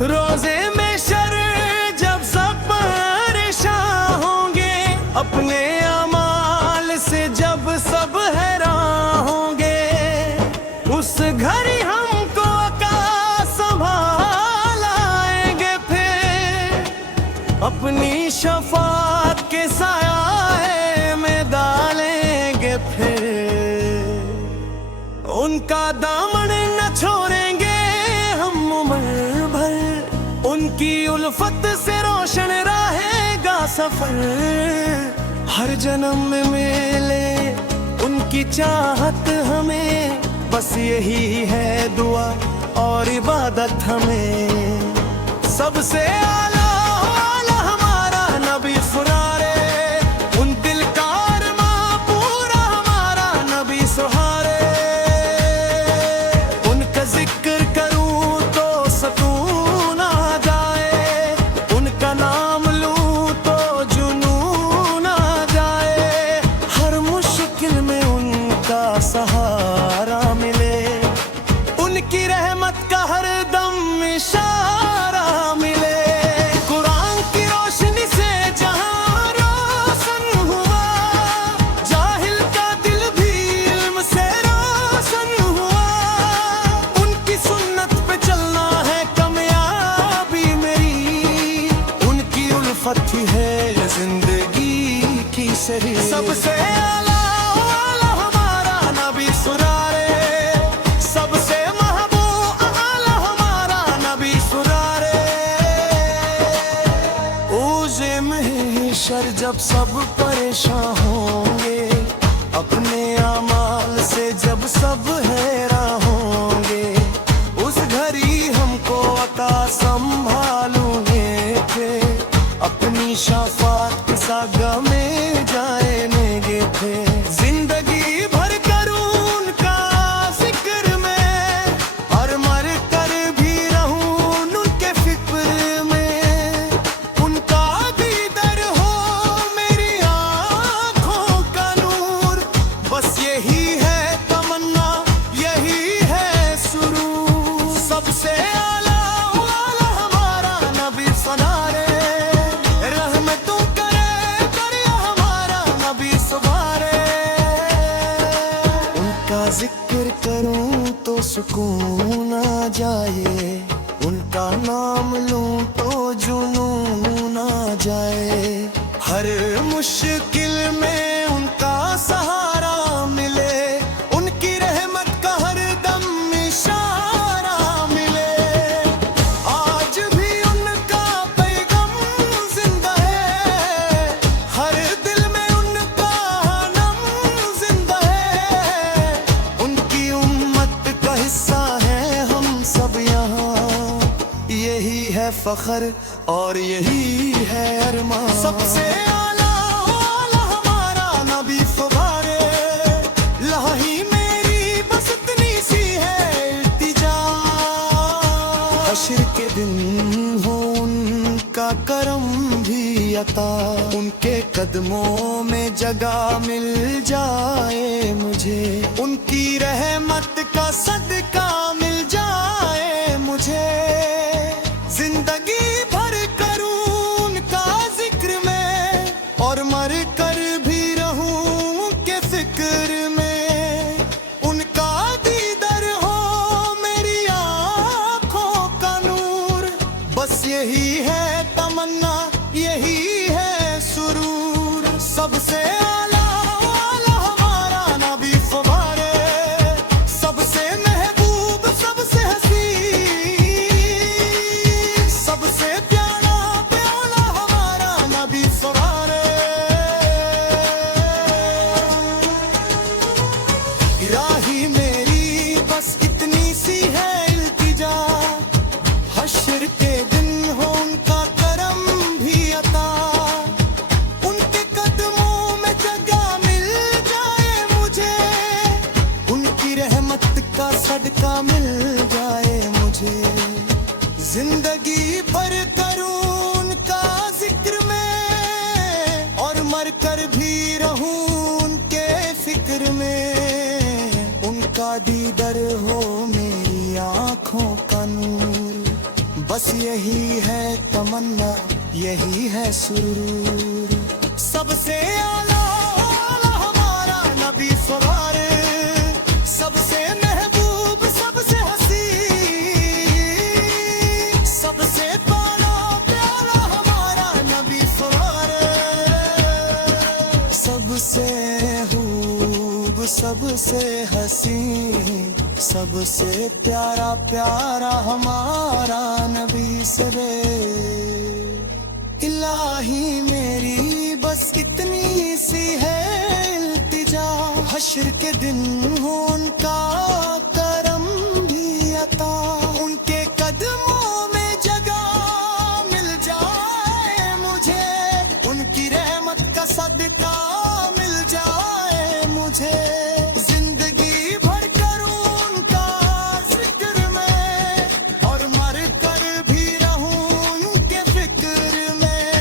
روزے میں شر جب سب پریشان ہوں گے، اپنے اعمال سے جب سب حیران ہوں گے، اس گھڑی ہم کو عطا سنبھال آئیں گے، پھر اپنی شفاعت کے سایہ میں ڈالیں گے، پھر ان کا دامن نہ چھوڑیں گے ہم عمر بھر، ان کی الفت سے روشن رہے گا سفر، ہر جنم میں ملے ان کی چاہت ہمیں، بس یہی ہے دعا اور عبادت ہمیں، سب سے اعلیٰ ہمارا نبی سرارے، ان دل کا ارماں پورا ہمارا نبی سہارے، ان کا ذکر کروں تو سکون آ جائے، ان کا نام لوں تو جنون آ جائے، ہر مشکل میں ان کا سہارا ملے، ان کی رحمت کا ہر دم اشارہ ملے، قرآن کی روشنی سے جہاں روشن ہوا، جاہل کا دل بھی علم سے روشن ہوا، ان کی سنت پہ چلنا ہے کامیابی میری، ان کی الفت ہی ہے زندگی کی سری، سب سے اعلیٰ ہمارا نبی سرارے، سب سے محبوب اعلیٰ ہمارا نبی سرارے، اوجے محشر جب سب پریشان ہوں گے، اپنے اعمال سے جب سب حیران ہوں گے، اس گھڑی ہم کو عطا سنبھالوں گے، پھر اپنی شفاعت کی ساگا میں جائیں گے، پھر زندگی بھر کروں ان کا ذکر میں، اور مر کر بھی رہوں ان کے فکر میں، ان کا دیدار ہو میری آنکھوں کا نور، بس یہی ہے تمنا یہی ہے سرور، سب سے اعلیٰ ہمارا نبی سنارے، رحمتوں کرے دریا ہمارا نبی سبارے، ان کا ذکر کروں تو سکون آ جائے، ان کا نام لوں تو جنون آ جائے، ہر مشکل میں ان کا سہارا ملے، ان کی رحمت کا ہر دم اشارہ ملے، آج بھی ان کا پیغام زندہ ہے، ہر دل میں ان کا نام زندہ ہے، ان کی امت کا حصہ ہے ہم سب یہاں، یہی ہے فخر اور یہی ہے ارمان، سب سے اعلیٰ ہمارا نبی سبارے، لاہی میری بس اتنی سی ہے التجا، حشر کے دن ہو ان کا کرم بھی عطا، ان کے قدموں میں جگہ مل جائے مجھے، ان کی رحمت کا صدقہ مل جائے مجھے، زندگی بھر کروں ان کا ذکر میں، اور مر کر بھی رہوں ان کے فکر میں، ان کا دیدار ہو میری آنکھوں کا نور، بس یہی ہے تمنا یہی ہے سرور، سب سے اعلیٰ ہمارا نبی سبارے، سب سے محبوب سب سے حسین، مر کر بھی رہوں ان کے فکر میں، ان کا دیدر ہو میری آنکھوں کا نور، بس یہی ہے تمنا، یہی ہے سرور، سب سے اعلیٰ ہمارا نبی سرور، سب سے محبوب، سب سے حسین، سب سے پیارا پیارا ہمارا نبی سرور، سب سے خوب، سب سے حسین، سب سے پیارا پیارا ہمارا نبی سرور۔ الہی میری بس اتنی سی ہے التجا، حشر کے دن ہو ان کا کرم بھی عطا، ان کے قدموں میں جگہ مل جائے مجھے، ان کی رحمت کا صدقہ مل جائے مجھے، زندگی بھر کروں ان کا ذکر میں، اور مر کر بھی رہوں ان کے فکر میں،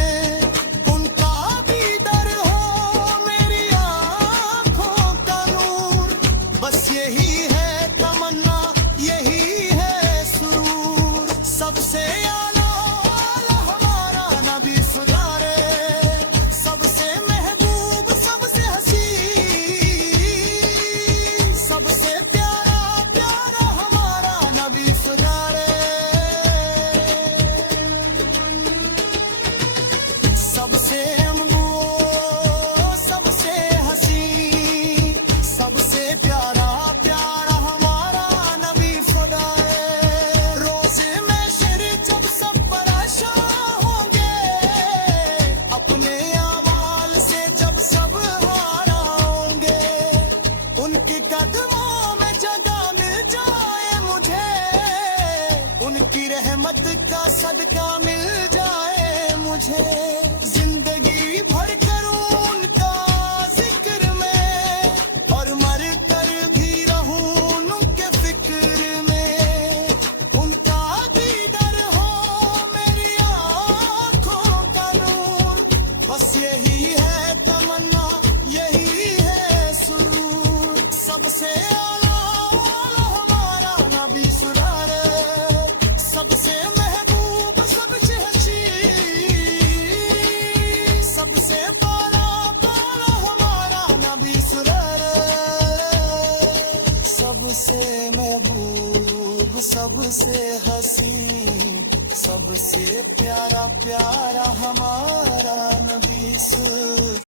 ان کا بھی در ہو میری آنکھوں کا نور، بس یہی ہے تمنا، یہی ہے سرور، سب سے اعلیٰ ہمارا نبی سرور، سب سے محبوب، سب سے حسین، سب سے پیارا پیارا ہمارا نبی سرور، سب سے محبوب، سب سے حسین، سب سے پیارا پیارا ہمارا نبی سرور، روز محشر جب سب پریشان ہوں گے، اپنے اعمال سے جب سب ہارا ہوں گے، ان کے قدموں میں جگہ مل جائے مجھے، ان کی رحمت کا صدقہ مل جائے مجھے، زندگی بھر کروں ان کا ذکر میں، اور مر کر بھی رہوں ان کے فکر میں، ان کا دیدر ہو میری آنکھوں کا نور، بس یہی ہے تمنا، یہی ہے سرور، سب سے اعلیٰ ہمارا نبی سرور، سب سے محبوب، سب سے حسین، سب سے پیارا پیارا ہمارا نبی سرور، سب سے محبوب، سب سے حسین، سب سے پیارا پیارا ہمارا نبی سرور۔